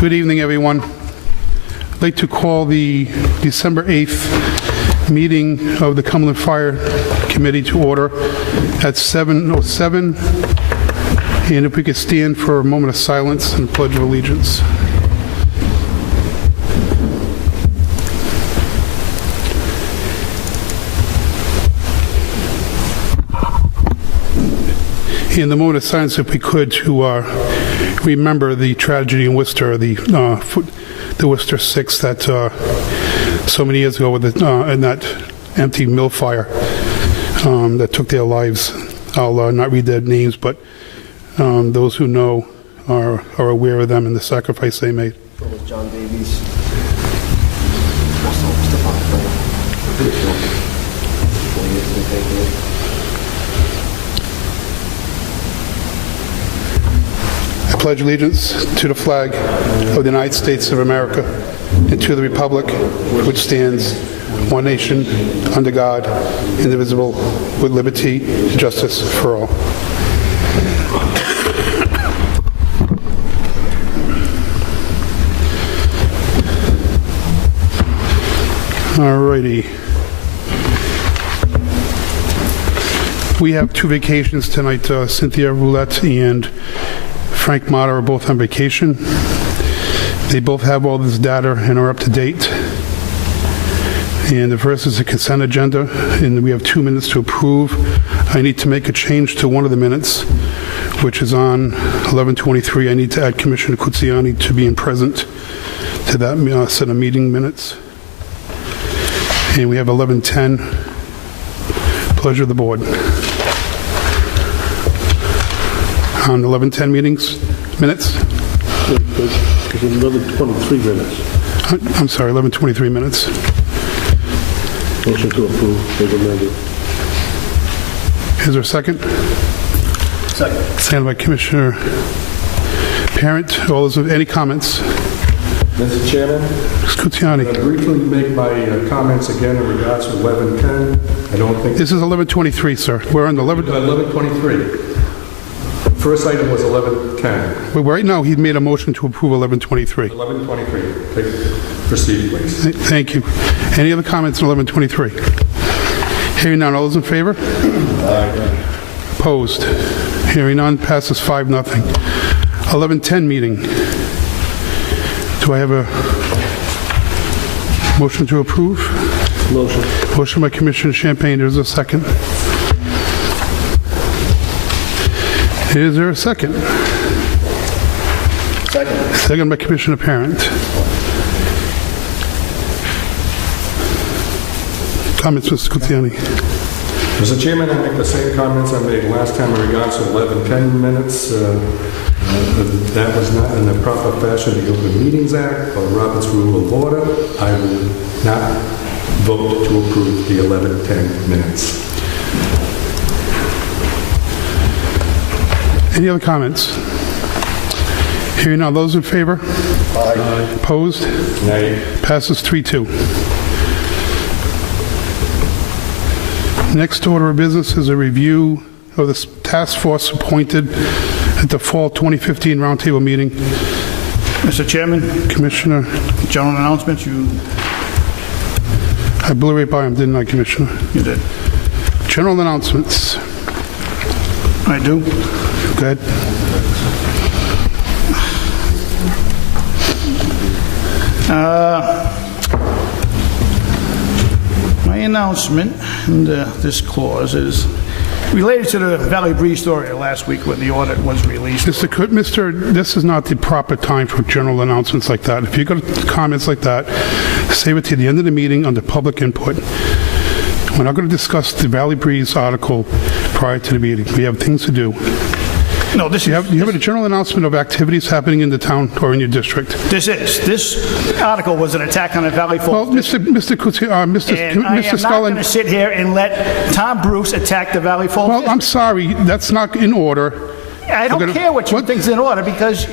Good evening, everyone. I'd like to call the December 8th meeting of the Cumberland Fire Committee to order at 7:07. And if we could stand for a moment of silence and pledge of allegiance. In the moment of silence, if we could, to remember the tragedy in Worcester, the Worcester 6 that so many years ago with in that empty mill fire that took their lives. I'll not read their names, but those who know are aware of them and the sacrifice they made. John Davies. I pledge allegiance to the flag of the United States of America and to the republic which stands one nation under God, indivisible, with liberty and justice for all. All righty. We have two vacations tonight. Cynthia Roulette and Frank Mata are both on vacation. They both have all this data and are up to date. And the first is the consent agenda, and we have 2 minutes to approve. I need to make a change to one of the minutes, which is on 11:23. I need to add Commissioner Cucciani to being present to that set of meeting minutes. And we have 11:10. Pleasure of the board. On 11:10 minutes? There's 11:23 minutes. I'm sorry, 11:23 minutes. Motion to approve as amended. Is there a second? Second. Second by Commissioner Parent. All those, any comments? Mr. Chairman, Cucciani. I'll briefly make my comments again in regards to 11:10. I don't think... This is 11:23, sir. We're on the 11:23. First item was 11:10. Well, right now, he made a motion to approve 11:23. 11:23. Proceed, please. Thank you. Any other comments on 11:23? Hearing none. All those in favor? Aye. Opposed? Hearing none. Passes 5-0. 11:10 meeting. Do I have a motion to approve? Motion. Motion by Commissioner Champagne. There's a second. Is there a second? Second. Second by Commissioner Parent. Comments, Mr. Cucciani. Mr. Chairman, I make the same comments I made last time in regards to 11:10 minutes. That was not in the proper fashion of the Open Meetings Act or Robert's Rule of Order. I will not vote to approve the 11:10 minutes. Any other comments? Hearing none. Those in favor? Aye. Opposed? Nay. Passes 3-2. Next order of business is a review of the task force appointed at the fall 2015 roundtable meeting. Mr. Chairman, Commissioner, general announcements, I blew right by him, didn't I, Commissioner? you did. General announcements. I do. Go ahead. My announcement in this clause is related to the Valley Breeze story last week when the audit was released. Mr. This is not the proper time for general announcements like that. If you've got comments like that, save it to the end of the meeting under public input. We're not going to discuss the Valley Breeze article prior to the meeting. We have things to do. No, this You have a general announcement of activities happening in the town or in your district. This article was an attack on the Valley Well, Falls. Mr. And I am not going to sit here and let Tom Bruce attack the Valley Falls. Well, I'm sorry, that's not in order. I don't care what you think's in order because...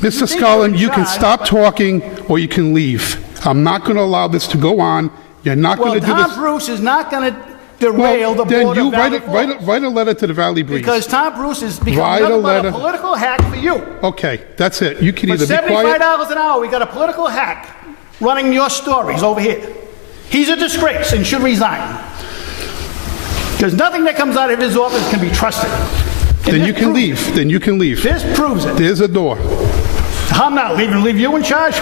Mr. Scullin, you can stop talking or you can leave. I'm not going to allow this to go on. You're not going to do this. Tom Bruce is not going to derail the Then Board you of Valley Forge. write a letter to the Valley Breeze. Because Tom Bruce has become Write a nothing but a letter. political hack for you. Okay, that's it. You can For either be quiet. $75 an hour, we got a political hack running your stories over here. He's a disgrace and should resign. Because nothing that comes out of his office can be trusted. And Then this you can proves leave. it. Then you can leave. This proves it. There's a door. I'm not leaving. Leave you in charge?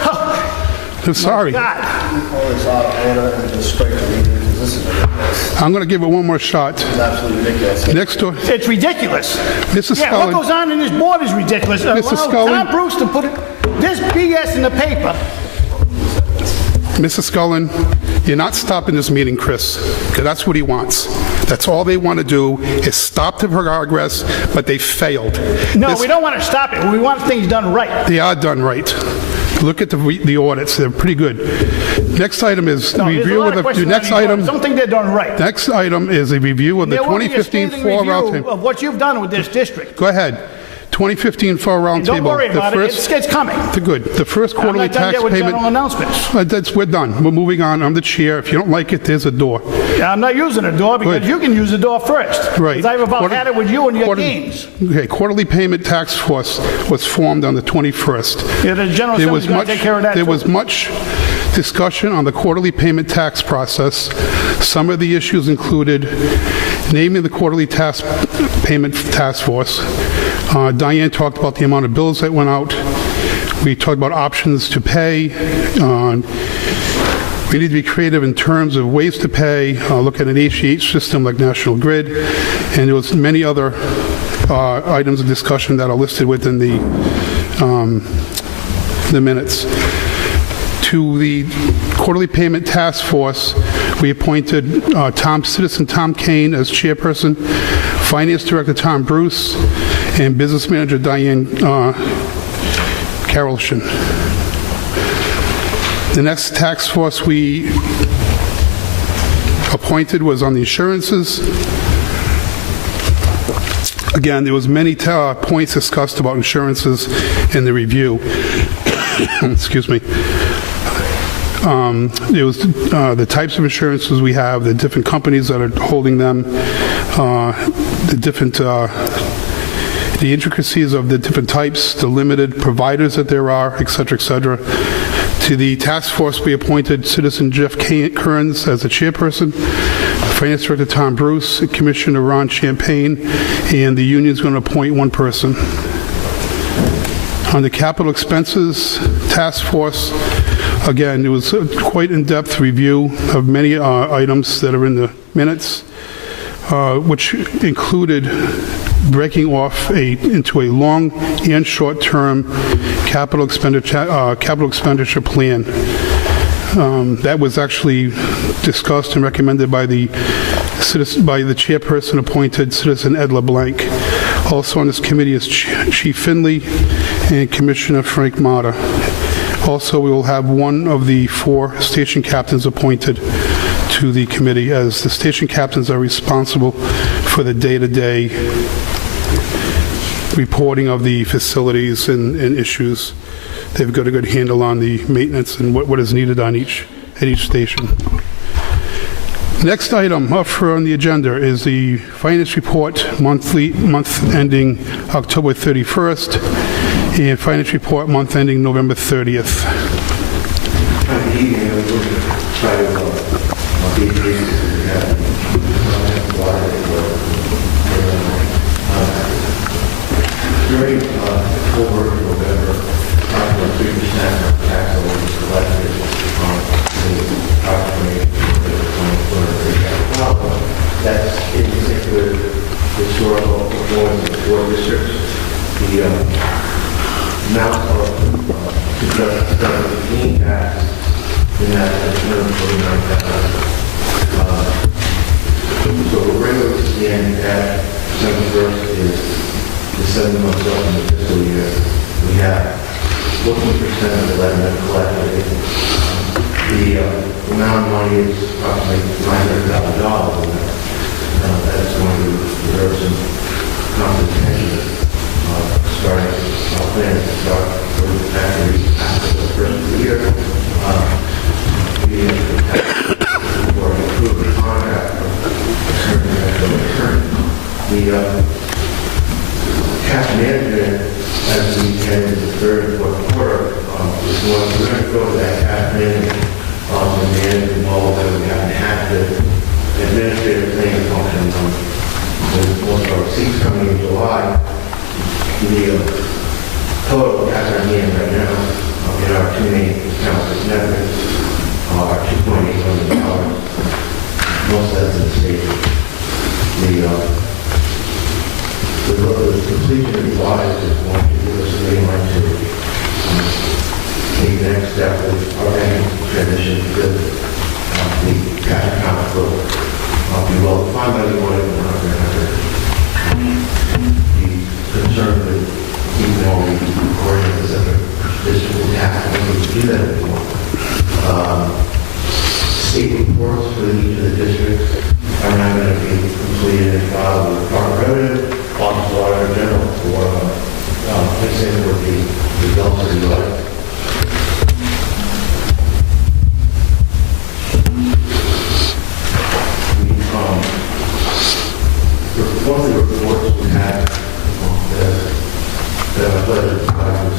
I'm sorry. God. Call this out of order and just strike the meeting, because this is ridiculous. I'm going to give it one more shot. It's absolutely ridiculous. Next door. It's ridiculous. Mrs. Yeah, what Scullin. goes on in this board is ridiculous. Mr. Allow Scullin. Tom Bruce to put this BS in the paper. Mrs. Scullin, you're not stopping this meeting, Chris, because that's what he wants. That's all they want to do is stop the progress, but they failed. No, we don't want to stop it. We want things done right. They are done right. Look at the audits; they're pretty good. Next item is No, there's a review lot of of the questions next on these item. boards. Don't think they're done right. Next item is a review of the There will be a 2015 scathing Fall review Roundtable. of what you've done with this district. Go ahead. 2015 Fall Roundtable. Don't worry about it. It's coming. Good. The first I'm quarterly not done tax yet with payment. general announcements. We're done. We're moving on. I'm the chair. If you don't like it, there's a door. I'm not using the door because Good. you can use the door first. Right. Because I've about had it with you and your games. Okay. Quarterly payment task force was formed on the 21st. Yeah, the General There Assembly's was going much. to take care of that There too. was much discussion on the quarterly payment tax process. Some of the issues included naming the quarterly tax payment task force. Diane talked about the amount of bills that went out. We talked about options to pay. We need to be creative in terms of ways to pay. Look at an ACH system like National Grid, and there was many other items of discussion that are listed within the minutes. To the quarterly payment task force, we appointed Citizen Tom Kane as chairperson, Finance Director Tom Bruce, and Business Manager Diane Carolshin. The next task force we appointed was on the insurances. Again, there was many points discussed about insurances in the review. Excuse me. It was the types of insurances we have, the different companies that are holding them, the different, the intricacies of the different types, the limited providers that there are, et cetera, et cetera. To the task force, we appointed Citizen Jeff Kearns as the chairperson, Finance Director Tom Bruce, Commissioner Ron Champagne, and the union's going to appoint one person. On the capital expenses task force, again, it was a quite in-depth review of many items that are in the minutes, which included breaking off into a long and short-term capital expenditure plan. That was actually discussed and recommended by the chairperson appointed Citizen Ed LeBlanc. Also on this committee is Chief Finley and Commissioner Frank Mata. Also, we will have one of the 4 station captains appointed to the committee, as the station captains are responsible for the day-to-day reporting of the facilities and issues. They've got a good handle on the maintenance and what is needed on at each station. Next item up on the agenda is the finance report month ending October 31st and finance report month ending November 30th. During October and November, approximately 3% of tax was collected on the approximately that's in particular historical performance of 4 districts. The amount of 2015 tax in that term $49,000. So we're regular to the end at December 1st is the 7 months up in the fiscal year. We have 14% of the revenue collected. The amount of money is approximately $900,000. That's going to deserve some compensation starting our plan to start with the factory after the first of the year. We have approved the contract into the third and fourth quarter, we're going to go to that cash management and management model that we have to administrative planning function. With most of our receipts coming in July, the total cash on hand right now in our two main accounts networks are $2.8 million. Most of that's in the state. The completion of the audit is going to give us a green light to take the next step with our banking transition because the cash account will be well defined by the audit and we're not going to have to be concerned with keeping all the ordinances that the district will have to do that anymore. State reports for each of the districts are not going to be completed and filed with the Department of Revenue, Office of Auditor General for fixing with the results of the audit. One of the reports we had the budget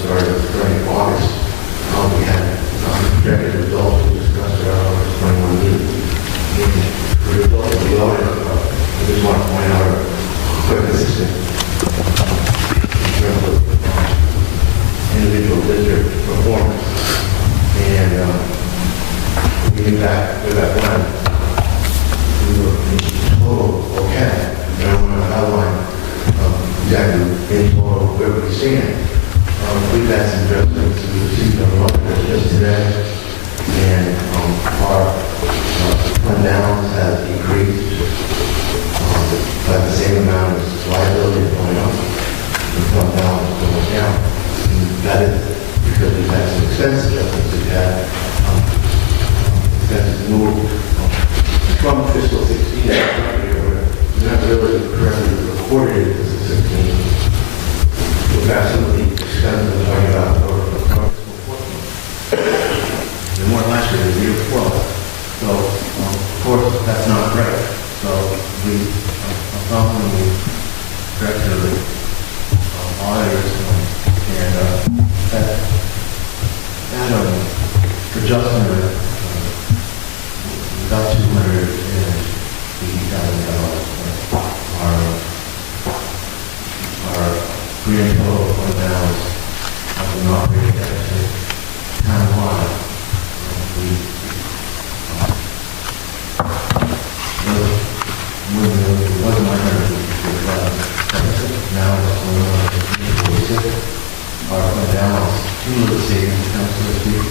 started during August, we had projected results we discussed at our August 21 meeting. The result of the audit, I just want to point out, are quite consistent in terms of individual district performance. And we knew that with that plan, we were in total okay. And I want to outline exactly in total where we stand. We've had some adjustments we received on the market just today, and our fund balance has decreased by the same amount as liability going up, the fund balance going down. And that is because we've had some expense adjustments. We've had expenses moved from fiscal 16 not really correctly recorded as a 16. We've got some of the expenses we're talking about the more last year, the year before. So, of course, that's not correct. So, we are confidently correct to the auditors and that adjustment about $280,000. Our grand total fund balance of an operating deficit townwide. It wasn't like now it's 146. Our fund balance, cumulative savings account, so to speak,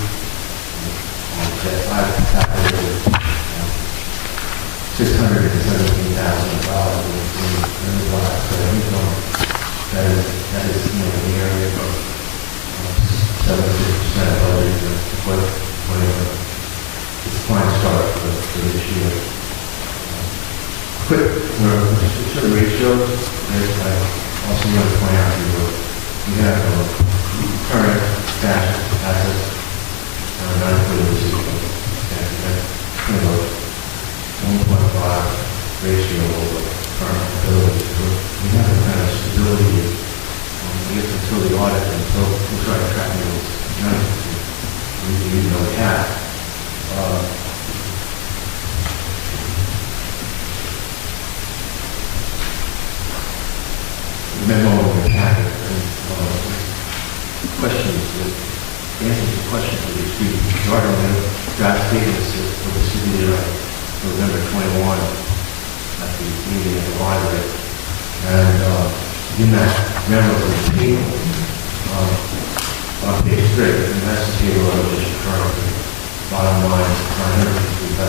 that I've calculated $617,000 in the last income. That is in the area of 70% of budget, whatever. It's a fine start for this year. Quick, certain ratios, I also want to point out to you, we have current cash assets, non-included receivable, and 1.5 ratio over current ability. We have a kind of stability. We get until the audit, until we start tracking those numbers. We use no cap. The memo of the cap and questions, answers to questions that we speak. Regarding the draft statements for the city November 21 at the meeting at the library. And in that memo of the table, on page 3, and that's the table of the current bottom line, 950,000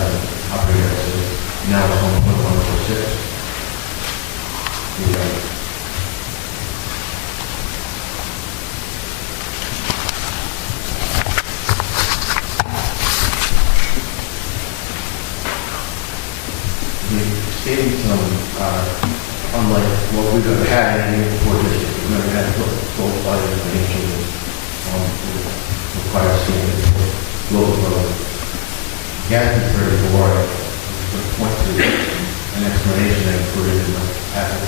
operating expenses. Now it's 1.146. Savings unlike what we've ever had in any before district. We've never had both body information require savings for local government. Gas is 34, point to an explanation that included in the packet.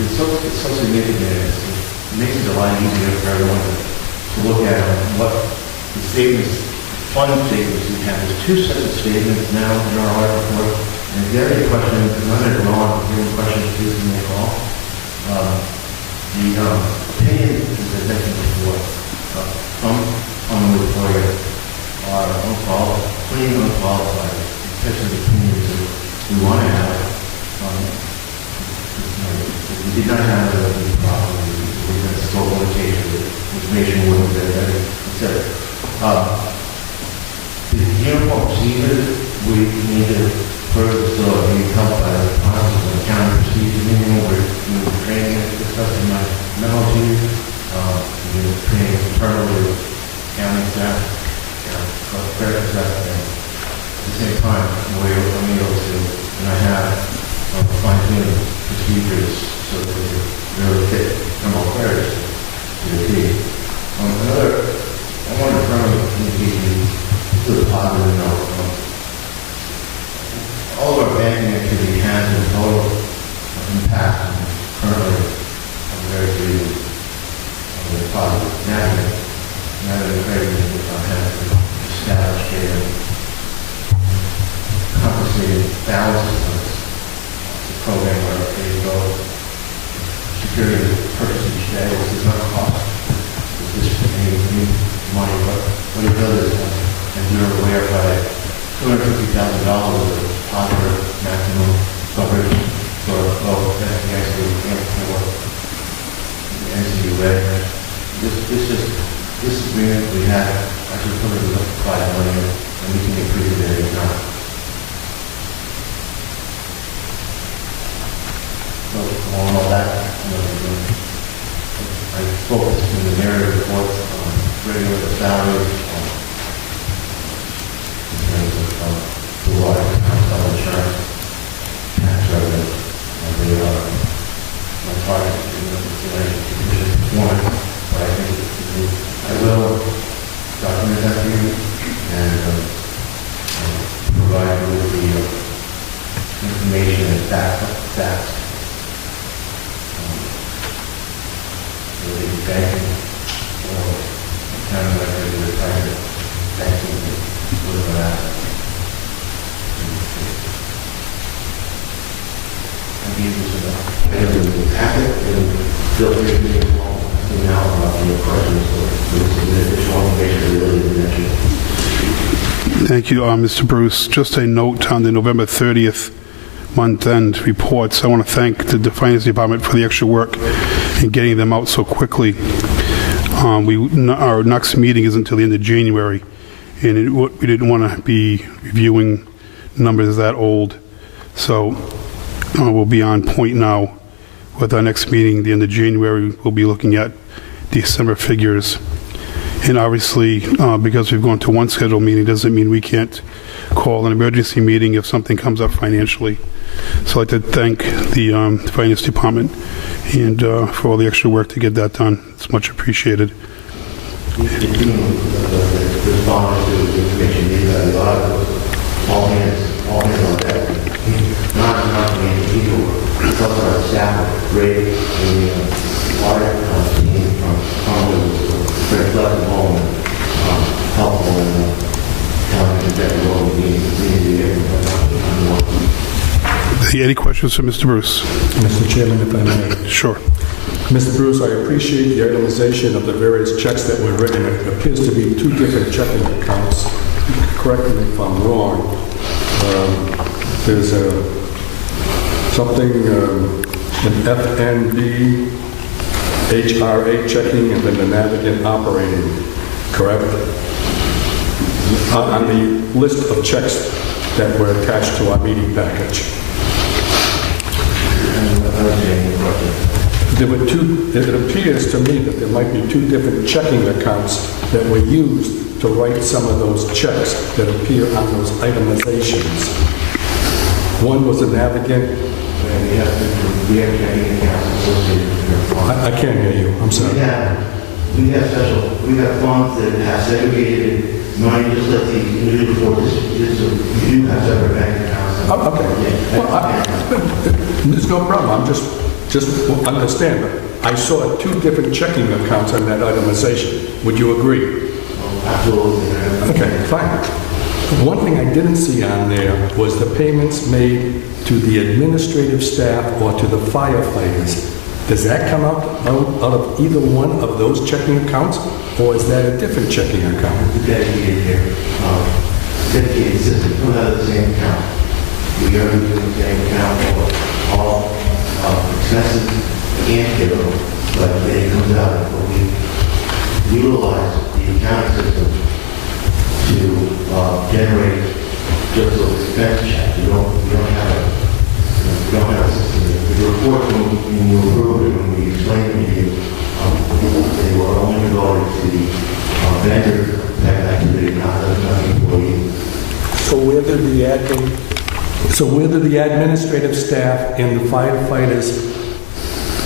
It's so significant, it makes it a lot easier for everyone to look at what the statements, fund statements we have. There's two sets of statements now in our audit report. And if you have any questions, I'm not going on, if you have any questions, please give me a call. The opinion, as I mentioned before, some on the employer are unqualified, clean unqualified, especially the opinions that we want to have. We did not have the problem. We had a scope limitation with information wasn't there, etc. The uniform procedures, we need to further still being helped by the department and accounting procedures, meaning we're training and discussing my memo to you. We're training internally with accounting staff, credit staff, and at the same time, we're able to, and I have fine-tuned procedures so that they really fit criminal affairs to the team. I want to firmly indicate to the positive note. All of our banking activity has a total impact currently on very few positive. Now that the credit unions have established a compensated thousands of program where they go security purchase each day. This does not cost this any money, but what it does is, as you're aware, by $250,000 of positive maximum coverage for both FDIC and for the NCUA. This agreement we have actually covered up to $5 million, and we can increase it at any time. So all that, I focused in the narrative reports on regular salaries, in terms of the law, health insurance, tax revenue, and they are my target in the consideration one, but I think I will document that to you and provide you with the information and facts. Banking or accounting records or private banking with an asset. I gave you some asset and feel free to be involved now about your questions or some additional information related to that. Thank you, Mr. Bruce. Just a note on the November 30th month-end reports. I want to thank the Finance Department for the extra work in getting them out so quickly. Our next meeting is until the end of January, and we didn't want to be reviewing numbers that old. So we'll be on point now with our next meeting. The end of January, we'll be looking at December figures. And obviously, because we've gone to one scheduled meeting, doesn't mean we can't call an emergency meeting if something comes up financially. So I'd like to thank the Finance Department and for all the extra work to get that done. It's much appreciated. The responders to the information needed by the all hands on deck. Not the individual, it's also our staff, great, and the audit team from Cumberland was very flexible and helpful and telling us exactly what we need to get. Any questions for Mr. Bruce? Mr. Chairman, if I may. Sure. Mr. Bruce, I appreciate the itemization of the various checks that were written. It appears to be two different checking accounts. Correct me if I'm wrong. There's something, an FNB, HRA checking, and then the Navigant operating, correct? On the list of checks that were attached to our meeting package. There were two, it appears to me that there might be two different checking accounts that were used to write some of those checks that appear on those itemizations. One was a Navigant. I can't hear you, I'm sorry. We have funds that have segregated money, just like the individual before this, you do have separate bank accounts. Okay. Well, there's no problem. I'm just understand. I saw two different checking accounts on that itemization. Would you agree? Absolutely. Okay, fine. One thing I didn't see on there was the payments made to the administrative staff or to the firefighters. Does that come out of either one of those checking accounts, or is that a different checking account? It's dedicated here. Dedicated system, come out of the same account. We are using the same account for all expenses and payroll, but it comes out of what we utilize the accounting system to generate just those expense checks. We don't have a system. The report, when you approve it, when we explain it to you, they were only regarding to the vendor tax activity, not the employee. So where did the administrative staff and the firefighters'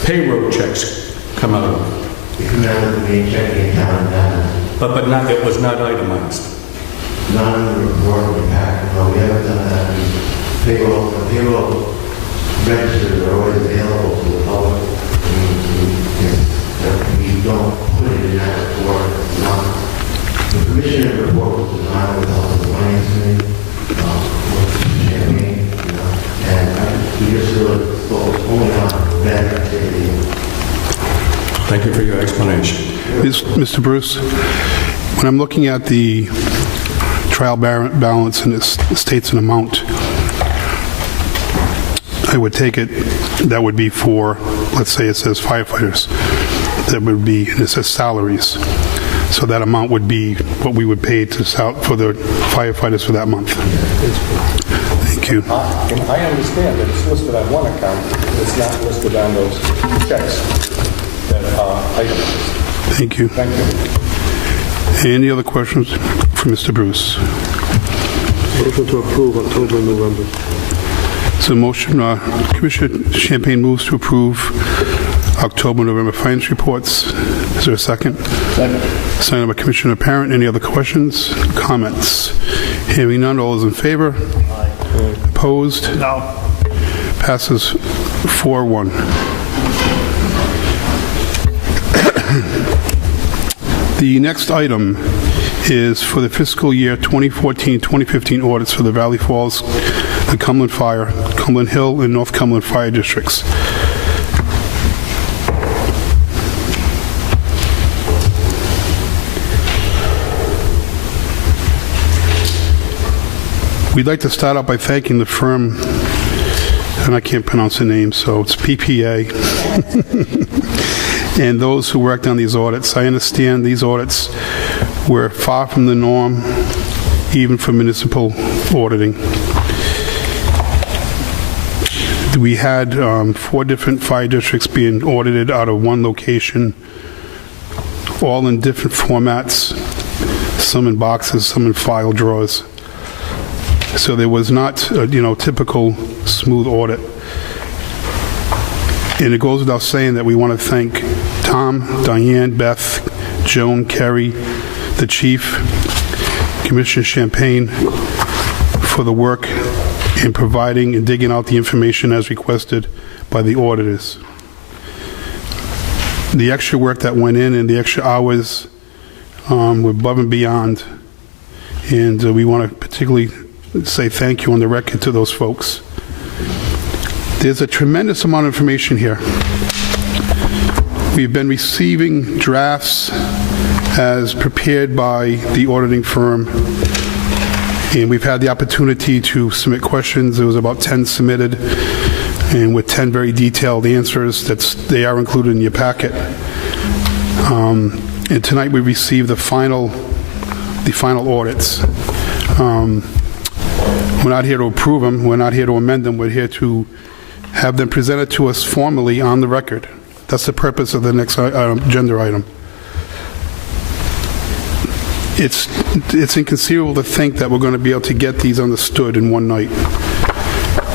payroll checks come out of? It comes out of the main checking account and But not, it was not itemized. not in the report we have. No, we haven't done that. Payroll registers are always available to the public. We don't put it in that report. The commissioner report was designed with the help of the finance committee, Champagne, and we just really focus only on that activity. Thank you for your explanation. Mr. Bruce, when I'm looking at the trial balance and it states an amount, I would take it that would be for, let's say it says firefighters, that would be, and it says salaries. So that amount would be what we would pay for the firefighters for that month. Thank you. And I understand that it's listed on one account, it's not listed on those checks that are itemized. Thank you. Thank you. Any other questions for Mr. Bruce? Motion to approve October and November. So motion, Commissioner Champagne moves to approve October and November finance reports. Is there a second? Second. Second by Commissioner Parent. Any other questions, comments? Hearing none, all those in favor? Aye. Opposed? No. Passes 4-1. The next item is for the fiscal year 2014-2015 audits for the Valley Falls, the Cumberland Fire, Cumberland Hill, and North Cumberland Fire Districts. We'd like to start out by thanking the firm, and I can't pronounce the name, so it's PPA, and those who worked on these audits. I understand these audits were far from the norm, even for municipal auditing. We had 4 different fire districts being audited out of one location, all in different formats, some in boxes, some in file drawers. So there was not a, typical smooth audit. And it goes without saying that we want to thank Tom, Diane, Beth, Joan, Kerry, the chief, Commissioner Champagne for the work in providing and digging out the information as requested by the auditors. The extra work that went in and the extra hours were above and beyond. And we want to particularly say thank you on the record to those folks. There's a tremendous amount of information here. We've been receiving drafts as prepared by the auditing firm, and we've had the opportunity to submit questions. There was about 10 submitted, and with 10 very detailed answers. They are included in your packet. And tonight we received the final audits. We're not here to approve them. We're not here to amend them. We're here to have them presented to us formally on the record. That's the purpose of the next agenda item. It's inconceivable to think that we're going to be able to get these understood in one night.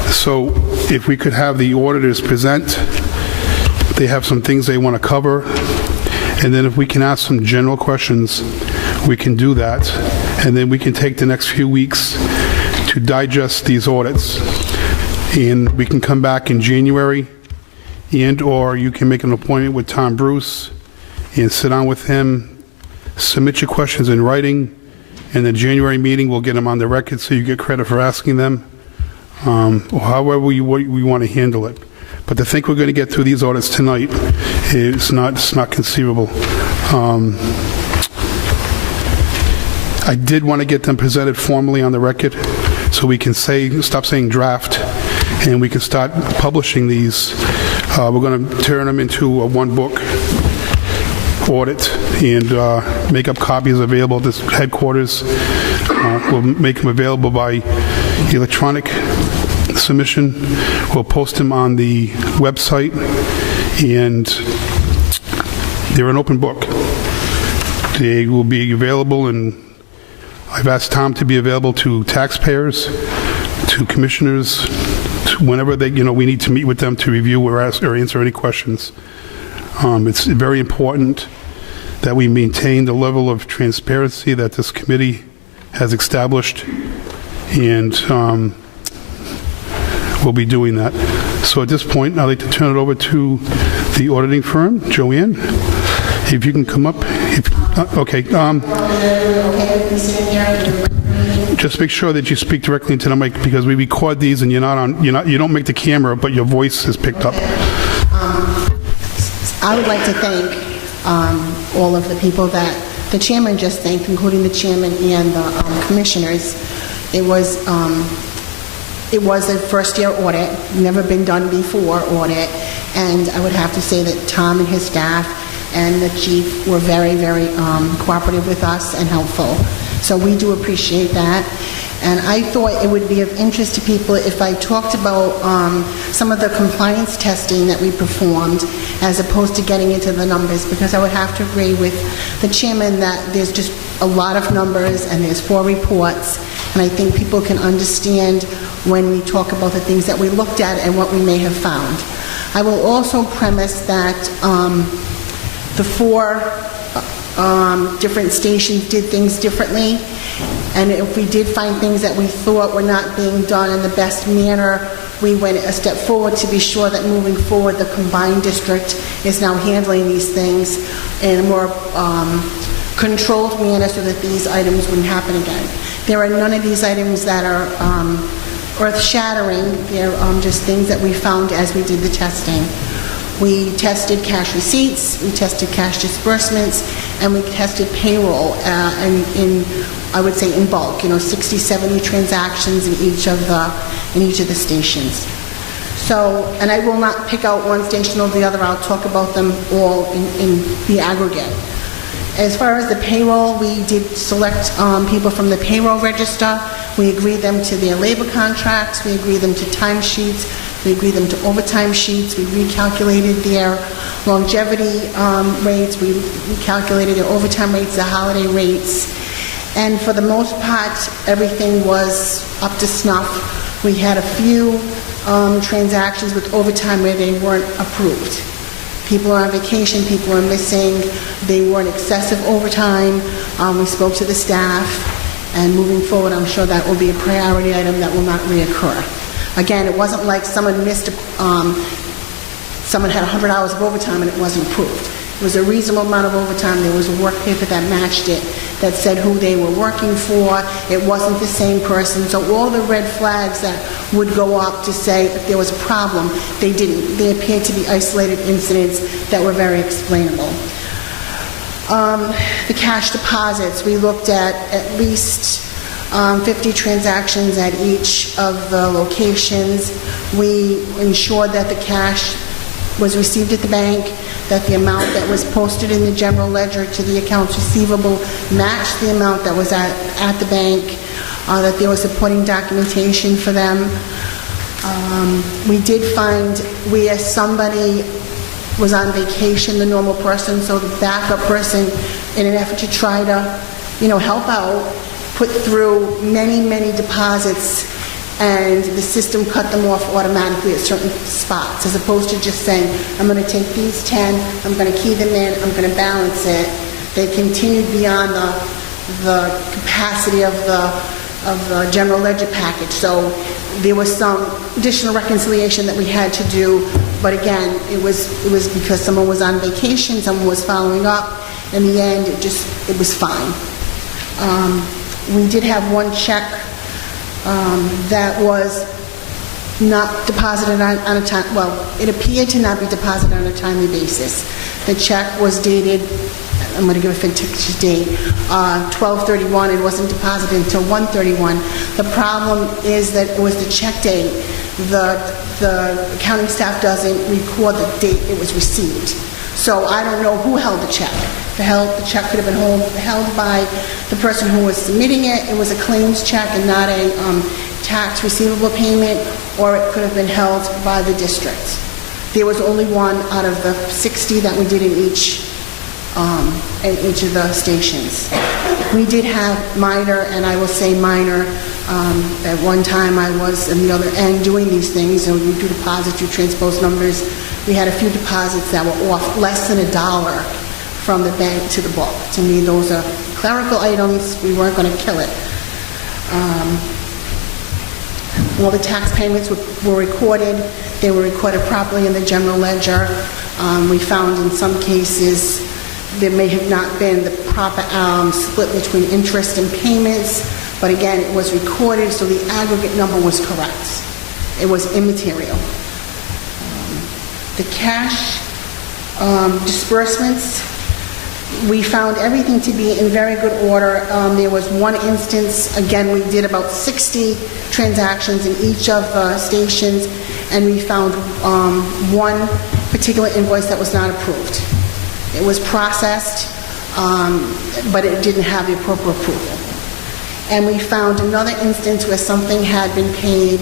So if we could have the auditors present, they have some things they want to cover, and then if we can ask some general questions, we can do that, and then we can take the next few weeks to digest these audits, and we can come back in January and/or you can make an appointment with Tom Bruce and sit down with him, submit your questions in writing, and the January meeting will get them on the record so you get credit for asking them, or however we want to handle it. But to think we're going to get through these audits tonight is not conceivable. I did want to get them presented formally on the record so we can stop saying draft, and we can start publishing these. We're going to turn them into a one-book audit and make up copies available at this headquarters. We'll make them available by electronic submission. We'll post them on the website, and they're an open book. They will be available, and I've asked Tom to be available to taxpayers, to commissioners, to whenever we need to meet with them to review or answer any questions. It's very important that we maintain the level of transparency that this committee has established, and we'll be doing that. So at this point, I'd like to turn it over to the auditing firm, Joanne. If you can come up. Okay. Just make sure that you speak directly into the mic, because we record these and you don't make the camera, but your voice is picked up. I would like to thank all of the people that the chairman just thanked, including the chairman and the commissioners. It was a first-year audit, never been done before audit, and I would have to say that Tom and his staff and the chief were very, very cooperative with us and helpful. So we do appreciate that. And I thought it would be of interest to people if I talked about some of the compliance testing that we performed, as opposed to getting into the numbers, because I would have to agree with the chairman that there's just a lot of numbers and there's 4 reports, and I think people can understand when we talk about the things that we looked at and what we may have found. I will also premise that the 4 different stations did things differently, and if we did find things that we thought were not being done in the best manner, we went a step forward to be sure that moving forward the combined district is now handling these things in a more controlled manner so that these items wouldn't happen again. There are none of these items that are earth-shattering. They're just things that we found as we did the testing. We tested cash receipts, we tested cash disbursements, and we tested payroll I would say in bulk, 60, 70 transactions in each of the stations. So, and I will not pick out one station over the other. I'll talk about them all in the aggregate. As far as the payroll, we did select people from the payroll register. We agreed them to their labor contracts. We agreed them to timesheets. We agreed them to overtime sheets. We recalculated their longevity rates. We recalculated their overtime rates, the holiday rates. And for the most part, everything was up to snuff. We had a few transactions with overtime where they weren't approved. People are on vacation, people are missing, they weren't excessive overtime. We spoke to the staff, and moving forward, I'm sure that will be a priority item that will not reoccur. Again, it wasn't like someone missed, someone had 100 hours of overtime and it wasn't approved. It was a reasonable amount of overtime. There was a work paper that matched it that said who they were working for. It wasn't the same person. So all the red flags that would go up to say if there was a problem, they didn't. They appeared to be isolated incidents that were very explainable. The cash deposits, we looked at least 50 transactions at each of the locations. We ensured that the cash was received at the bank, that the amount that was posted in the general ledger to the accounts receivable matched the amount that was at the bank, that there was supporting documentation for them. We did find where somebody was on vacation, the normal person, so the backup person, in an effort to try to, help out, put through many, many deposits, and the system cut them off automatically at certain spots, as opposed to just saying, I'm going to take these 10, I'm going to key them in, I'm going to balance it. They continued beyond the capacity of the the general ledger package. So there was some additional reconciliation that we had to do, but again, it was because someone was on vacation, someone was following up. In the end, it was fine. We did have one check that was not deposited on a time, well, it appeared to not be deposited on a timely basis. The check was dated, I'm going to give a fictitious date, 12/31. It wasn't deposited until 1/31. The problem is that it was the check date. The accounting staff doesn't record the date it was received. So I don't know who held the check. The check could have been held by the person who was submitting it. It was a claims check and not a tax receivable payment, or it could have been held by the district. There was only one out of the 60 that we did in each of the stations. We did have minor, and I will say minor, at one time I was on the other end doing these things, and you do deposits, you transpose numbers. We had a few deposits that were off less than $1 from the bank to the book. To me, those are clerical items. We weren't going to kill it. All the tax payments were recorded. They were recorded properly in the general ledger. We found in some cases there may have not been the proper split between interest and payments, but again, it was recorded, so the aggregate number was correct. It was immaterial. The cash disbursements, we found everything to be in very good order. There was one instance, again, we did about 60 transactions in each of the stations, and we found one particular invoice that was not approved. It was processed, but it didn't have the appropriate approval. And we found another instance where something had been paid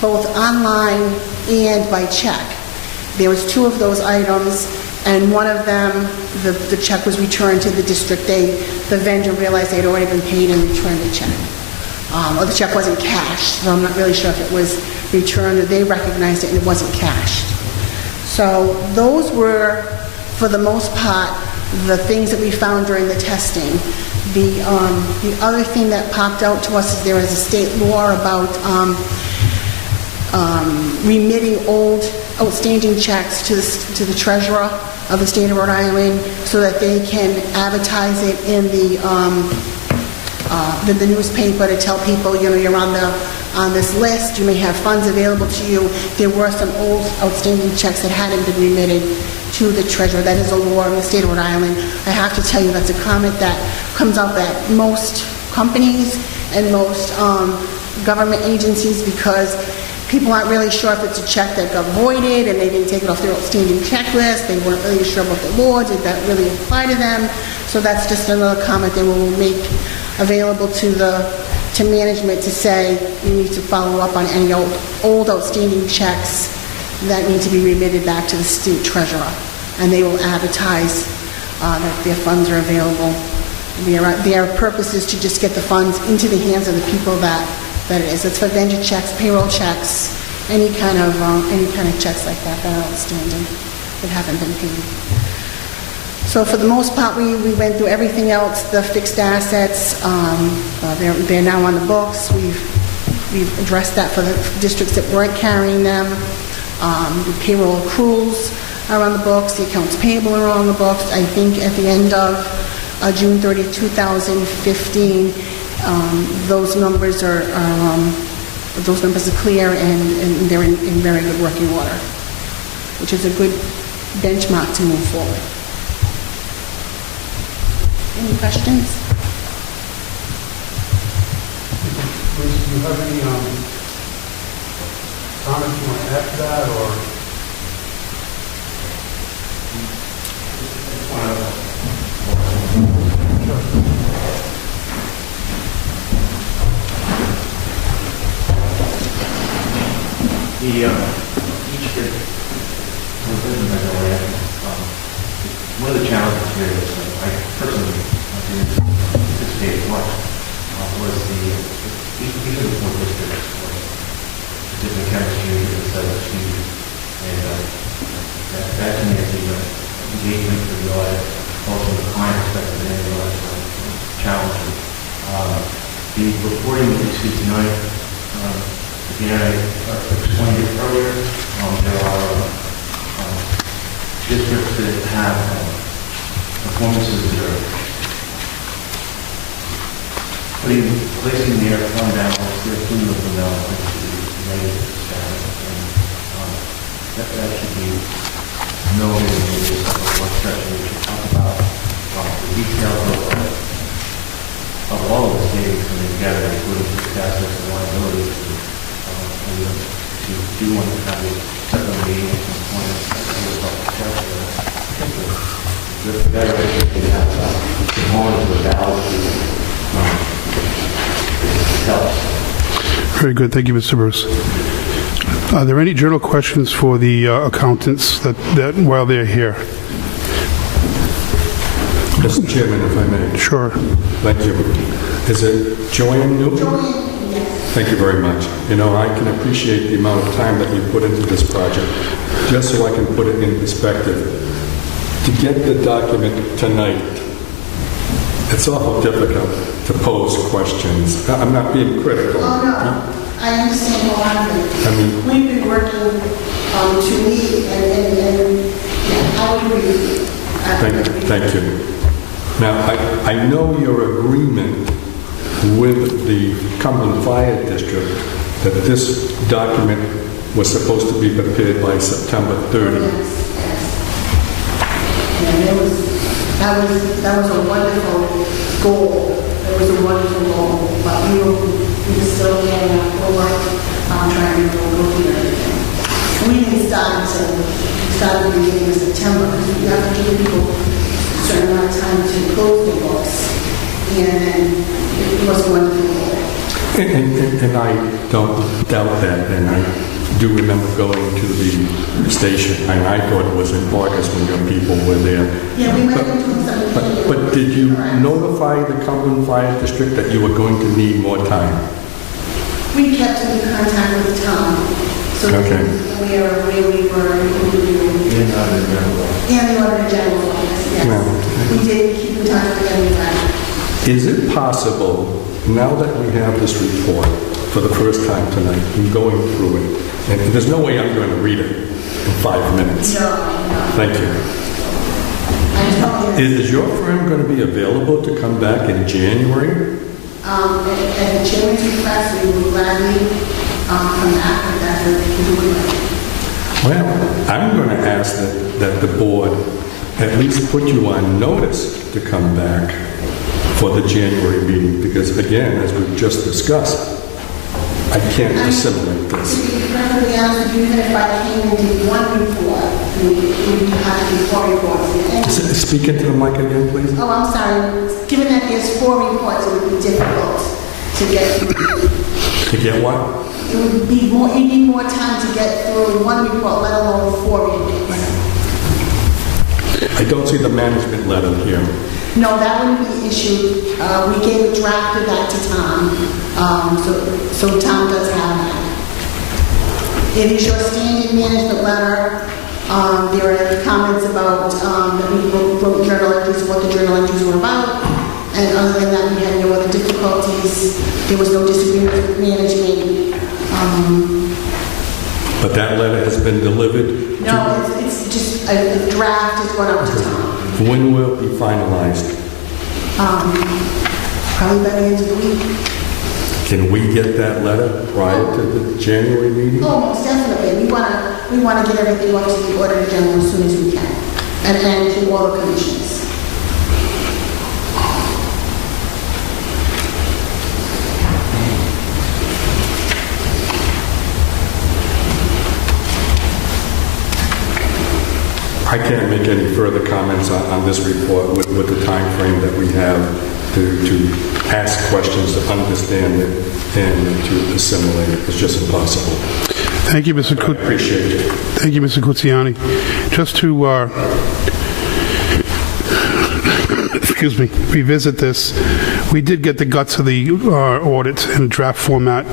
both online and by check. There was 2 of those items, and one of them, the check was returned to the district. The vendor realized they'd already been paid and returned the check. Or the check wasn't cashed, so I'm not really sure if it was returned or they recognized it and it wasn't cashed. So those were, for the most part, the things that we found during the testing. The other thing that popped out to us is there is a state law about remitting old outstanding checks to the treasurer of the state of Rhode Island so that they can advertise it in the newspaper to tell people, you're on this list, you may have funds available to you. There were some old outstanding checks that hadn't been remitted to the treasurer. That is a law in the state of Rhode Island. I have to tell you, that's a comment that comes up at most companies and most government agencies, because people aren't really sure if it's a check that got voided and they didn't take it off their outstanding checklist. They weren't really sure about the law. Did that really apply to them? So that's just another comment that we'll make available to management to say you need to follow up on any old outstanding checks that need to be remitted back to the state treasurer, and they will advertise that their funds are available. Their purpose is to just get the funds into the hands of the people that it is. It's for vendor checks, payroll checks, any kind of checks like that are outstanding that haven't been paid. So for the most part, we went through everything else. The fixed assets, they're now on the books. We've addressed that for the districts that weren't carrying them. The payroll accruals are on the books. The accounts payable are on the books. I think at the end of June 30, 2015, those numbers are clear and they're in very good working order, which is a good benchmark to move forward. Any questions? Do you have any comments you want to add to that, or? One of the challenges here is, I personally didn't anticipate much, was each of the 4 districts was different chemistry, different set of students, and that to me is the engagement for the audit, also the client perspective, and the audit challenging. The reporting that you see tonight, again, I explained it earlier, there are districts that have performances that are placing their fund balance, their cumulative balance into negative status, and that should be noted in the work session. We should talk about the details of all of the savings coming together, including fixed assets and liabilities. And we do want to have a separate meeting at some point. The better way to have components of the balance sheet helps. Very good. Thank you, Mr. Bruce. Are there any general questions for the accountants that while they're here? Mr. Chairman, if I may. Sure. Thank you. Is it Joanne Newton? Thank you very much. You know, I can appreciate the amount of time that you put into this project. Just so I can put it in perspective, to get the document tonight, it's awful difficult to pose questions. I'm not being critical. Oh, no. I understand wholeheartedly. I mean, we've been working to meet and I would agree with you. Thank you. Now, I know your agreement with the Cumberland Fire District that this document was supposed to be prepared by September 30. Yes. And that was a wonderful goal. It was a wonderful goal, but we were still getting our work, trying to go through everything. We didn't start at the beginning of September. You have to give people a certain amount of time to close their books, and then it was a wonderful goal. And I don't doubt that, and I do remember going to the station, and I thought it was in August when your people were there. Yeah, we might be doing something. But did you notify the Cumberland Fire District that you were going to need more time? We kept in contact with Tom, so Okay. we are where we were. In the Auditor General office, yes. Yeah. We did keep in touch with everybody. Is it possible, now that we have this report for the first time tonight, and going through it, and there's no way I'm going to read it in 5 minutes. No. Thank you. I told you. Is your firm going to be available to come back in January? At the chairman's request, we will gladly come back if that's what we can do. Well, I'm going to ask that the board at least put you on notice to come back for the January meeting, because again, as we've just discussed, I can't assimilate this. To be perfectly honest with you, even if I came and did one report, we would have to do 4 reports. Speak into the mic again, please. Oh, I'm sorry. Given that there's 4 reports, it would be difficult to get through. To get what? It would be more, you need more time to get through 1 report, let alone 4 reports. I don't see the management letter here. No, that wouldn't be issued. We gave a draft of that to Tom, so Tom does have that. It is your standard management letter. There are comments about that we wrote journal entries, what the journal entries were about, and other than that, we had no other difficulties. There was no disagreement with management. But that letter has been delivered? No, it's just a draft is going up to Tom. When will it be finalized? Probably by the end of the week. Can we get that letter prior to the January meeting? Oh, most definitely. We want to get everything off to the Auditor General as soon as we can, and to all the commissions. I can't make any further comments on this report with the time frame that we have to ask questions, to understand it, and to assimilate it. It's just impossible. Thank you, Mr. I appreciate it. Thank you, Mr. Cucciani. Just to revisit this, we did get the guts of the audit in draft format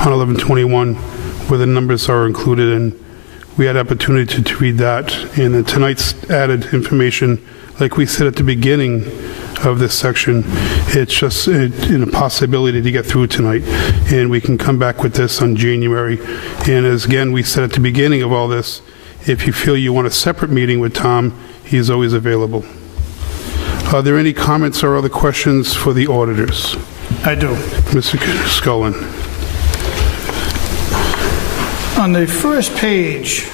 on 11/21, where the numbers are included, and we had opportunity to read that. And tonight's added information, like we said at the beginning, of this section. It's just an impossibility to get through tonight, and we can come back with this on January. And as again, we said at the beginning of all this, if you feel you want a separate meeting with Tom, he's always available. Are there any comments or other questions for the auditors? I do. Mr. Scullin. On the first page,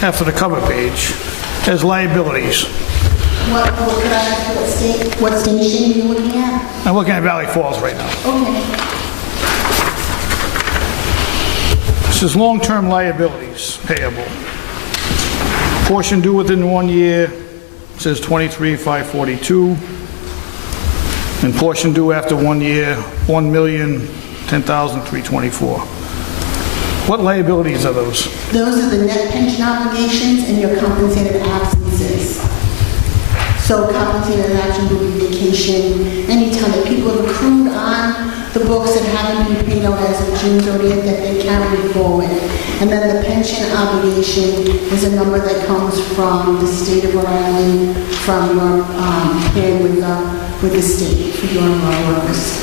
after the cover page, there's liabilities. What, could I ask what station are you looking at? I'm looking at Valley Falls right now. Okay. This is long-term liabilities payable. Portion due within 1 year, it says 23,542. And portion due after 1 year, 1,010,324. What liabilities are those? Those are the net pension obligations and your compensated absences. So compensated absence would be vacation, any time that people have accrued on the books that haven't been paid out as of June 30th that they carry forward. And then the pension obligation is a number that comes from the state of Rhode Island, from your plan with the state for your workers.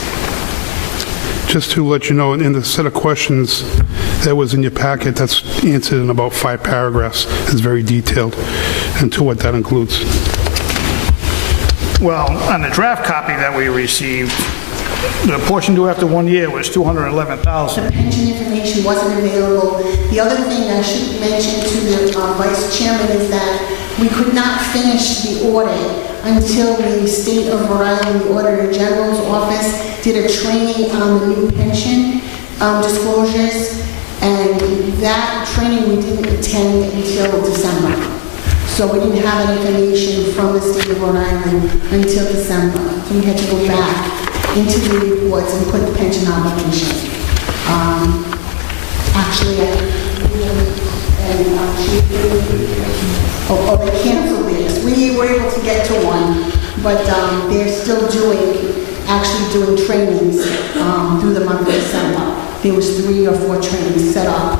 Just to let you know, in the set of questions that was in your packet, that's answered in about 5 paragraphs. It's very detailed into what that includes. Well, on the draft copy that we received, the portion due after 1 year was $211,000. The pension information wasn't available. The other thing I should mention to the Vice Chairman is that we could not finish the audit until the state of Rhode Island, the Auditor General's office, did a training on the new pension disclosures, and that training we didn't attend until December. So we didn't have that information from the state of Rhode Island until December. So we had to go back into the reports and put the pension obligation. They canceled theirs. We were able to get to one, but they're still doing trainings through the month of December. There was 3 or 4 trainings set up,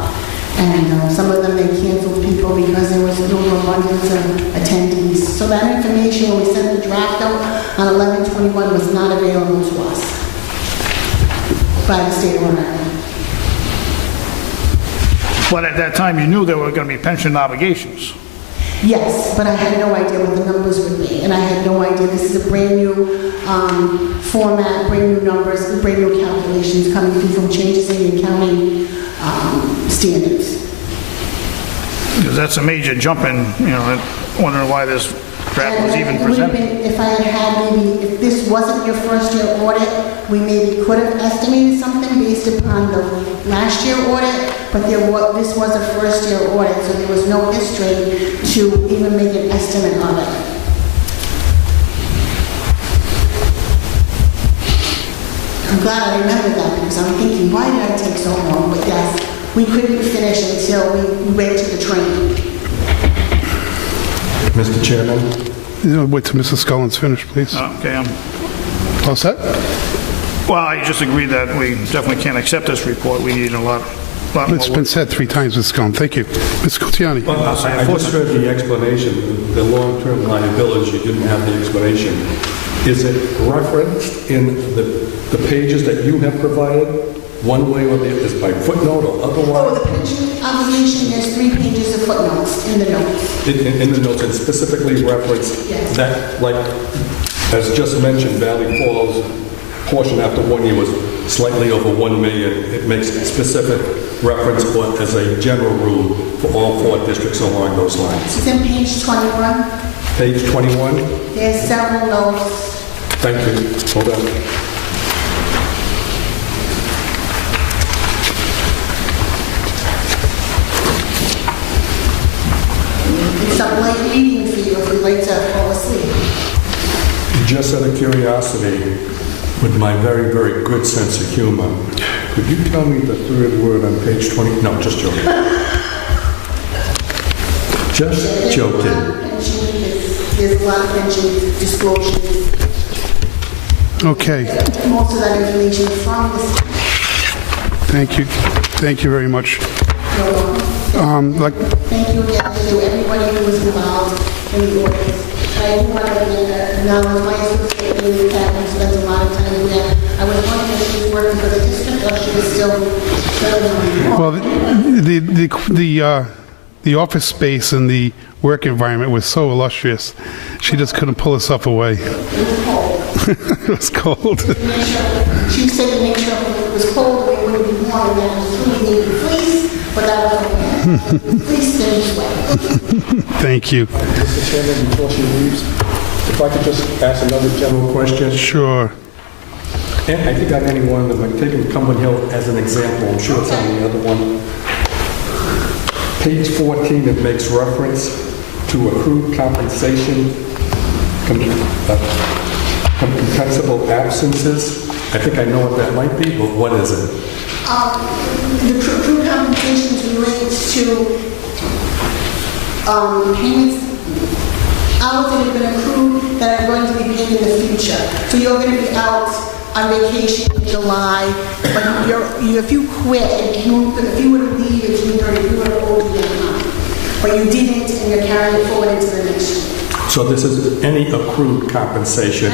and some of them they canceled people because there was no abundance of attendees. So that information, when we sent the draft out on 11/21, was not available to us by the state of Rhode Island. But at that time, you knew there were going to be pension obligations. Yes, but I had no idea what the numbers would be, and I had no idea. This is a brand new format, brand new numbers, brand new calculations coming through from changes in the accounting standards. Because that's a major jump in, wondering why this draft was even presented. If I had if this wasn't your first year audit, we maybe could have estimated something based upon the last year audit, but this was a first year audit, so there was no history to even make an estimate of it. I'm glad I remembered that because I'm thinking, why did I take so long? But yes, we couldn't finish until we went to the training. Mr. Chairman? Wait till Mrs. Scullin's finished, please. Okay, All set? well, I just agreed that we definitely can't accept this report. We need a lot more It's been work. said 3 times, Mrs. Scullin. Thank you. Mr. Cotiani. Well, I just heard the explanation, the long-term liabilities, you didn't have the explanation. Is it referenced in the pages that you have provided, one way or the other, is by footnote or Oh, otherwise? the pension obligation, there's 3 pages of footnotes in the notes. In the notes, it specifically referenced Yes. that, like, as just mentioned, Valley Falls portion after 1 year was slightly over 1 million. It makes specific reference as a general rule for all 4 districts along those lines. It's in page 21. Page 21. There's several notes. Thank you. Hold on. It's a light reading for you if you'd like to fall asleep. Just out of curiosity, with my very, very good sense of humor, could you tell me the 3rd word on page 20? No, just joking. Just joking. There's a lot of pension disclosures. Okay. Most of that information from the state. Thank you. Thank you very much. Thank you again to everybody who was involved in the audit. I do want to now as my associate in the academy spends a lot of time there. I was wondering if she was working for the district or she was still serving. Well, the office space and the work environment was so illustrious, she just couldn't pull herself away. It was cold. It was cold. She said to make sure it was cold, we wouldn't be warm, and that was true. We needed fleece, but that was okay. Fleece stays away. Thank you. Mr. Chairman, before she leaves, if I could just ask another general question. Sure. And I think on any one of them, like taking Cumberland Hill as an example, I'm sure it's on the other one. Page 14, it makes reference to accrued compensation, compensable absences. I think I know what that might be, but what is it? The accrued compensation relates to payments, hours that have been accrued that are going to be paid in the future. So you're going to be out on vacation in July, but if you quit, if you were to leave in June 30, you would have owed your time. But you didn't, and you're carrying it forward into the next year. So this is any accrued compensation,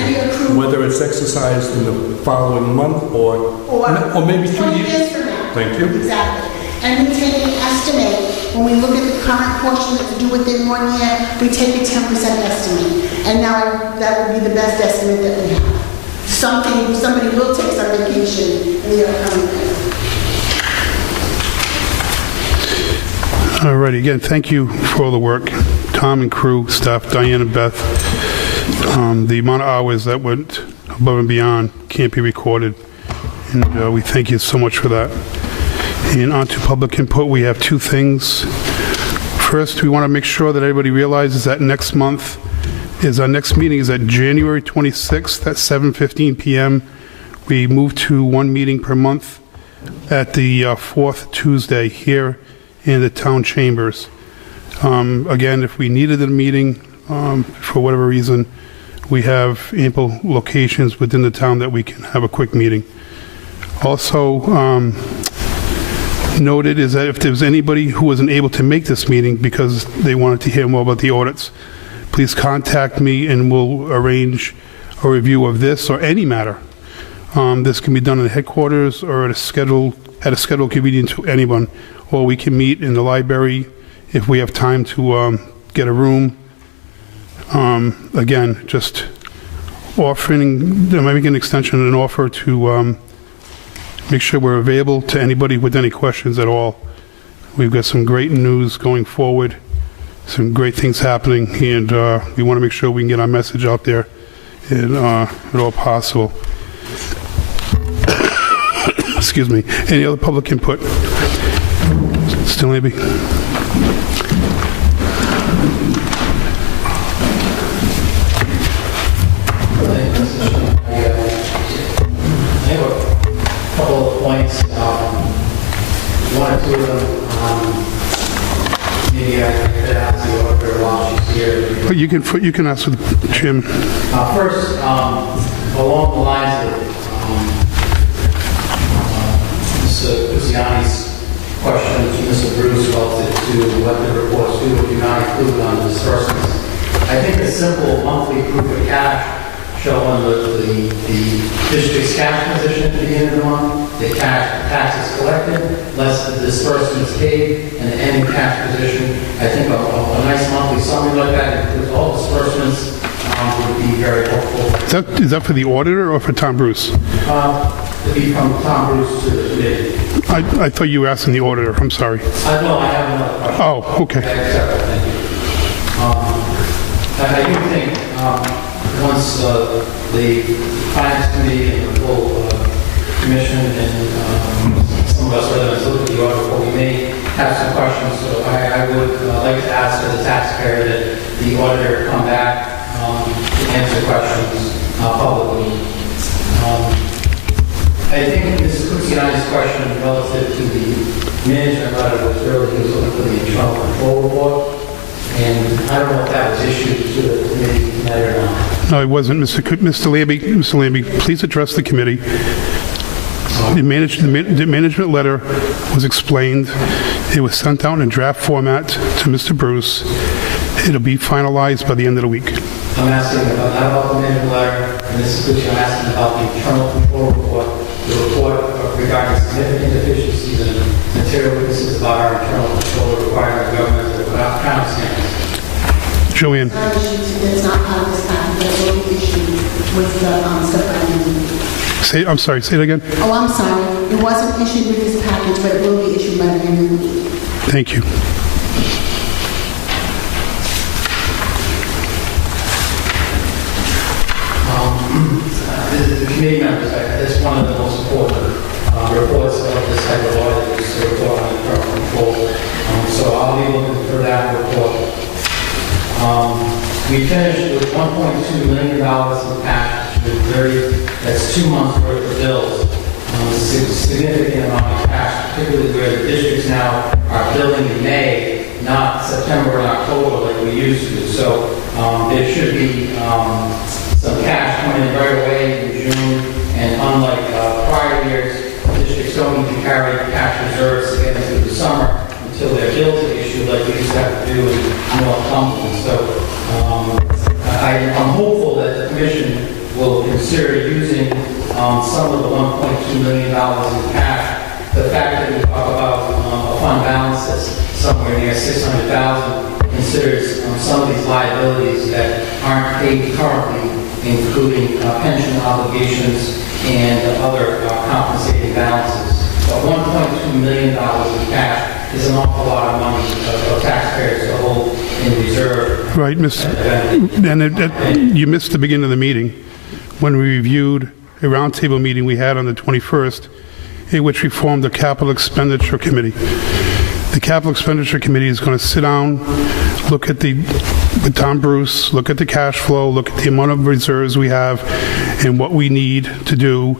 whether it's exercised in the following month or maybe 2 years from now. Thank you. Exactly. And we take an estimate. When we look at the current portion that's due within 1 year, we take a 10% estimate. And now that would be the best estimate that we have. Somebody will take some vacation in the upcoming year. All right, again, thank you for all the work. Tom and crew, staff, Diane and Beth. The amount of hours that went above and beyond can't be recorded, and we thank you so much for that. And on to public input, we have two things. First, we want to make sure that everybody realizes that next month our next meeting is at January 26th at 7:15 p.m. We move to one meeting per month at the fourth Tuesday here in the town chambers. Again, if we needed a meeting for whatever reason, we have ample locations within the town that we can have a quick meeting. Also noted is that if there's anybody who wasn't able to make this meeting because they wanted to hear more about the audits, please contact me and we'll arrange a review of this or any matter. This can be done in the headquarters or at a schedule convenient to anyone, or we can meet in the library if we have time to get a room. Again, just offering, maybe an extension and an offer to make sure we're available to anybody with any questions at all. We've got some great news going forward, some great things happening, and we want to make sure we can get our message out there at all possible. Excuse me. Any other public input? Still maybe? One or two of them, maybe I could ask the auditor while she's here. But you can ask the chairman. First, along the lines of Mr. Luciani's question to Mr. Bruce relative to what the reports do or do not include on disbursements, I think a simple monthly proof of cash showing the district's cash position at the beginning of the month, the taxes collected, less the disbursements paid, and the ending cash position. I think a nice monthly summary like that includes all disbursements would be very helpful. Is that for the auditor or for Tom Bruce? To be from Tom Bruce to the committee. I thought you were asking the auditor. I'm sorry. No, I have another question. Oh, okay. Thank you. I do think once the finance committee and the full commission and some of us residents look at the audit report, we may have some questions. So I would like to ask as a taxpayer that the auditor come back to answer questions publicly. I think Mrs. Kutsiani's question relative to the management letter was really he was looking for the internal control report. And I don't know if that was issued to the committee tonight or not. No, it wasn't, Mr. Lambie, please address the committee. The management letter was explained. It was sent out in draft format to Mr. Bruce. It'll be finalized by the end of the week. I'm asking about, not about the amended letter, and this is which I'm asking about the internal control report, the report regarding significant deficiencies and material weaknesses about our internal control requiring the government to account standards. Joanne. It's not part of this package, but it will be issued with the supplemental. I'm sorry, say it again. Oh, I'm sorry. It wasn't issued with this package, but it will be issued by the end of the week. Thank you. The committee members, that's one of the most important reports of this type of audit, is the report on internal control. So I'll be looking for that report. We finished with $1.2 million in cash, that's 2 months worth of bills. Significant amount of cash, particularly where the districts now are billing in May, not September and October like we used to. So there should be some cash coming in right away in June, and unlike prior years, districts don't need to carry cash reserves to get into the summer until their bills are issued like we used to have to do in North Cumberland. So I'm hopeful that the Commission will consider using some of the $1.2 million in cash. The fact that we talk about a fund balance that's somewhere near $600,000 considers some of these liabilities that aren't paid currently, including pension obligations and other compensating balances. But $1.2 million in cash is an awful lot of money for taxpayers to hold in reserve. Right, and you missed the beginning of the meeting when we reviewed a roundtable meeting we had on the 21st, in which we formed the Capital Expenditure Committee. The Capital Expenditure Committee is going to sit down, look at with Tom Bruce, look at the cash flow, look at the amount of reserves we have, and what we need to do.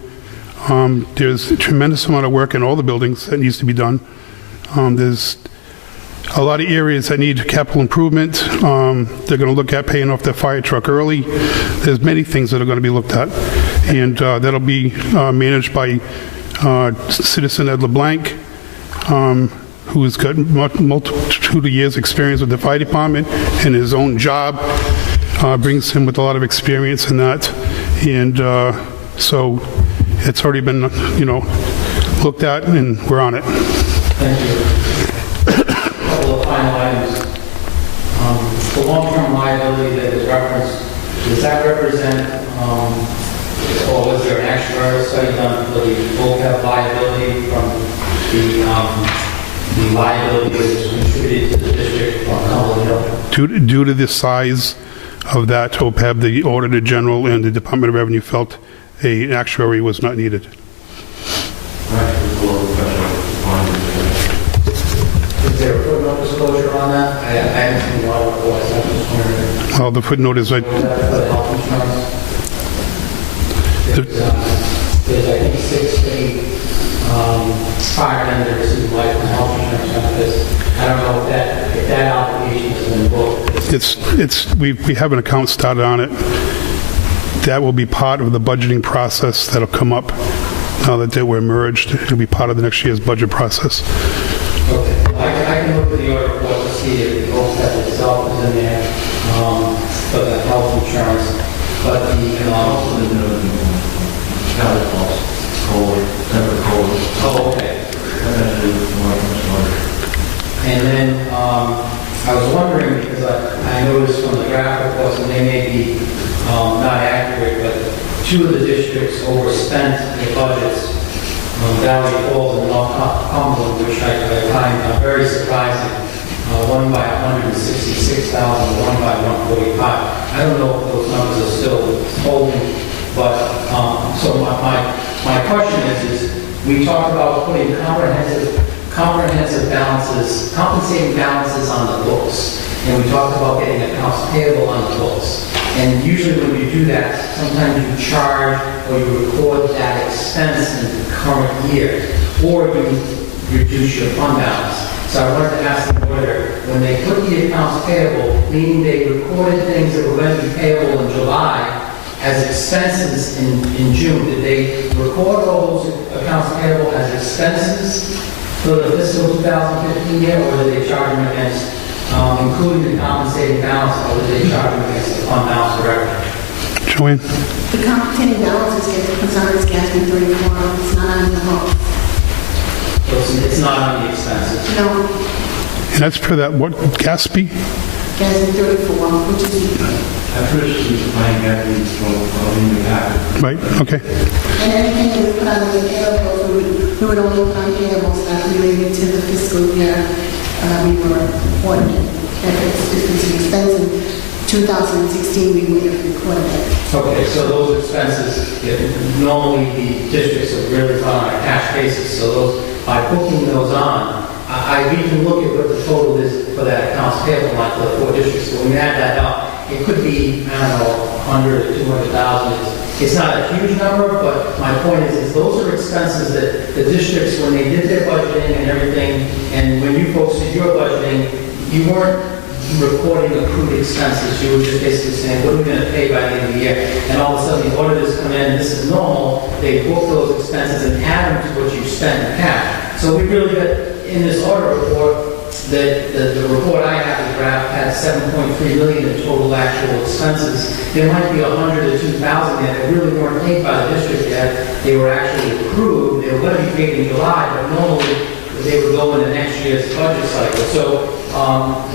There's a tremendous amount of work in all the buildings that needs to be done. There's a lot of areas that need capital improvement. They're going to look at paying off their fire truck early. There's many things that are going to be looked at, and that'll be managed by Citizen Ed LeBlanc, who's got multitude of years experience with the fire department, and his own job brings him with a lot of experience in that. And so it's already been, looked at, and we're on it. Thank you. A couple of final items. The long-term liability that was referenced, does that represent, or was there an actuarial study done for the OPEB liability from the liability that was contributed to the district from Cumberland Hill? Due to the size of that OPEB, the Auditor General and the Department of Revenue felt an actuary was not needed. Is there a footnote disclosure on that? I haven't seen the audit report, so I'm just wondering. Well, the footnote is like... For the health insurance? There's, I think, 6 to 8 fire vendors who like the health insurance benefits. I don't know if that obligation has been booked. We have an account started on it. That will be part of the budgeting process that'll come up now that we're merged. It'll be part of the next year's budget process. Okay. I can look at the audit report to see if the OPEB itself is in there for the health insurance. But also the Oh, okay. And then I was wondering, because I noticed from the draft reports, and they may be not accurate, but 2 of the districts overspent their budgets, Valley Falls and North Cumberland, which I find very surprising. One by 166,000, one by 145. I don't know if those numbers are still holding, but so my question is we talked about putting comprehensive balances, compensating balances on the books, and we talked about getting accounts payable on the books. And usually when you do that, sometimes you charge or you record that expense in the current year, or you reduce your fund balance. So I wanted to ask the auditor, when they put the accounts payable, meaning they recorded things that were going to be payable in July as expenses in June, did they record all those accounts payable as expenses for the fiscal 2015 year, or did they charge them against including the compensating balance, or did they charge them against the fund balance directly? Joanne? The compensating balance is Consolidated Gas B 34, it's not on the hook. So it's not on the expenses. No, And that's per that, what, Gatsby? Gas B 34, which is, I first was buying batteries from the packet. Right, okay. and anything that we put on the payables, we would only put on payables that related to the fiscal year we were auditing. If it's an expense in 2016, we would have recorded it. Okay, so those expenses, normally the districts are really on a cash basis, so those, by booking those on, we can look at what the total is for that accounts payable line for the 4 districts. So when we add that up, it could be, I don't know, 100 or 200,000. It's not a huge number, but my point is those are expenses that the districts, when they did their budgeting and everything, and when you folks did your budgeting, you weren't reporting accrued expenses. You were just basically saying, what are we going to pay by the end of the year? And all of a sudden, the auditors come in, and this is normal. They book those expenses and add them to what you spent in cash. So we really got, in this audit report, the report I have, the draft, had 7.3 million in total actual expenses. There might be 100 to 2,000 there that really weren't paid by the district yet. They were actually accrued. They were going to be paid in July, but normally they would go into next year's budget cycle. So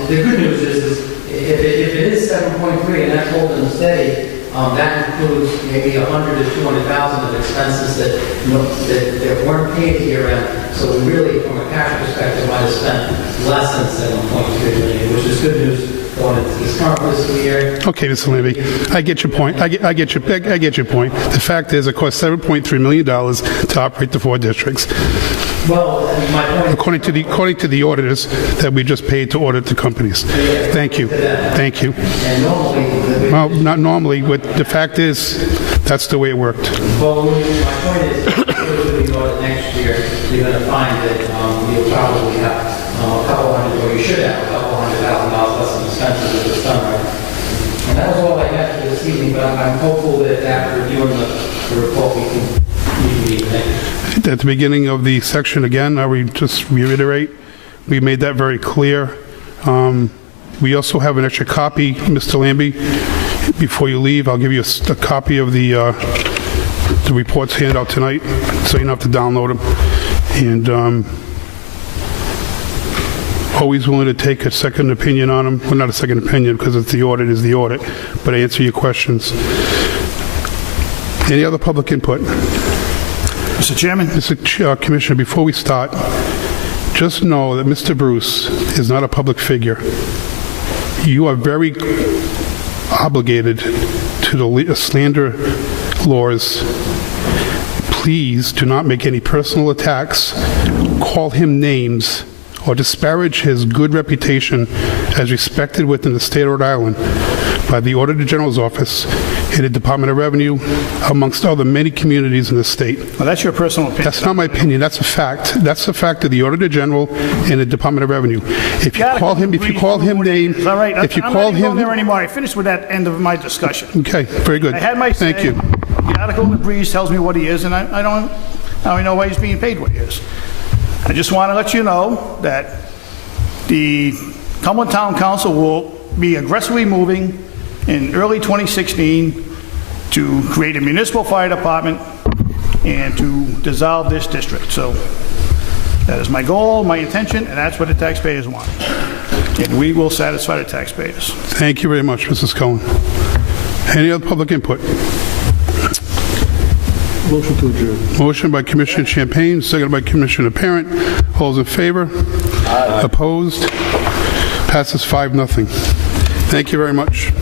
the good news is if it is 7.3 and that's holding steady, that includes maybe 100 to 200,000 of expenses that weren't paid at year end. So we really, from a cash perspective, might have spent less than 7.3 million, which is good news going into this current fiscal year. Okay, Mr. Lambie, I get your point. I get your point. The fact is, it costs $7.3 million to operate the 4 districts. Well, my point According to the auditors that we just paid to audit the companies. Thank you. Thank you. and normally, Well, not normally, but the fact is, that's the way it worked. well, my point is, if you go to next year, you're going to find that you'll probably have a couple hundred, or you should have a couple $100,000 less in expenses at this time, right? And that was all I had for this evening, but I'm hopeful that after reviewing the report, we can meet. At the beginning of the section, again, I would just reiterate, we made that very clear. We also have an extra copy, Mr. Lambie. Before you leave, I'll give you a copy of the reports handout tonight, so you don't have to download them. And always willing to take a second opinion on them. Well, not a second opinion, because it's the audit is the audit, but answer your questions. Any other public input? Mr. Chairman? Mr. Commissioner, before we start, just know that Mr. Bruce is not a public figure. You are very obligated to the slander laws. Please do not make any personal attacks, call him names, or disparage his good reputation as respected within the state of Rhode Island by the Auditor General's Office and the Department of Revenue, amongst other many communities in the state. Well, that's your personal opinion. That's not my opinion. That's a fact. That's the fact of the Auditor General and the Department of Revenue. If you call him name, all right. if you I'm call not going him, there anymore. I finished with that end of my discussion. okay, very good. I had my say. Thank you. The article in the Breeze tells me what he is, and I don't know why he's being paid what he is. I just want to let you know that the Cumberland Town Council will be aggressively moving in early 2016 to create a municipal fire department and to dissolve this district. So that is my goal, my intention, and that's what the taxpayers want. And we will satisfy the taxpayers. Thank you very much, Mrs. Cohen. Any other public input? Motion to adjourn. Motion by Commissioner Champagne, seconded by Commissioner Parent. All those in favor? Aye. Opposed? Passes 5-0. Thank you very much.